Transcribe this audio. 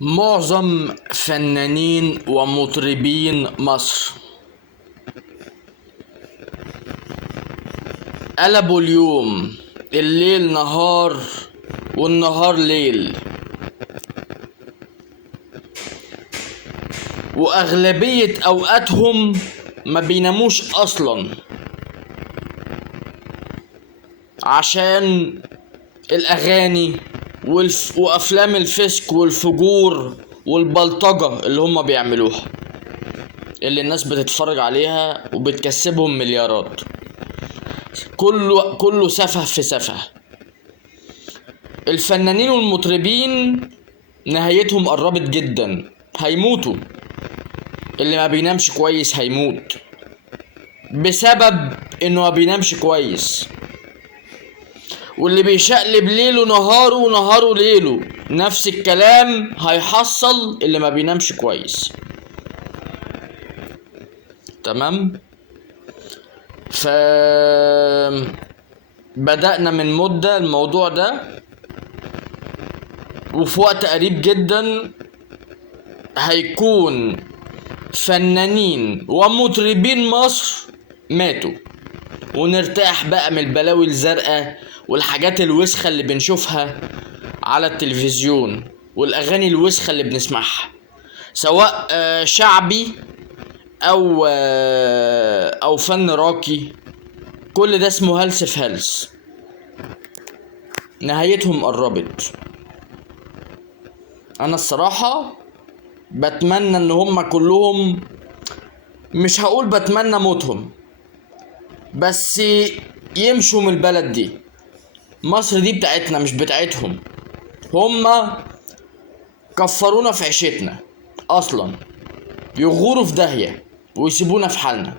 معظم فنانين ومطربين مصر قلبوا اليوم الليل نهار والنهار ليل، وأغلبية أوقاتهم ما بيناموش أصلا عشان الأغاني وأفلام الفسق والفجور والبلطجة اللي هم بيعملوها، اللي الناس بتتفرج عليها وبتكسبهم مليارات. كله سفه في سفه. الفنانين والمطربين نهايتهم قربت جدا، هيموتوا. اللي ما بينامش كويس هيموت بسبب انه ما بينامش كويس، واللي بيشقلب ليله نهاره ونهاره ليله نفس الكلام هيحصل اللي ما بينامش كويس. تمام. بدأنا من مدة الموضوع ده، وفي وقت قريب جدا هيكون فنانين ومطربين مصر ماتوا، ونرتاح بقى من البلاوي الزرقاء والحاجات الوسخة اللي بنشوفها على التلفزيون والأغاني الوسخة اللي بنسمعها، سواء شعبي أو فن راقي. كل ده اسمه هلس في هلس. نهايتهم قربت. أنا الصراحة بتمنى ان هم كلهم، مش هقول بتمنى موتهم، بس يمشوا من البلد دي. مصر دي بتاعتنا مش بتاعتهم. هم كفرونا في عيشتنا اصلا، يغوروا في داهية ويسيبونا في حالنا.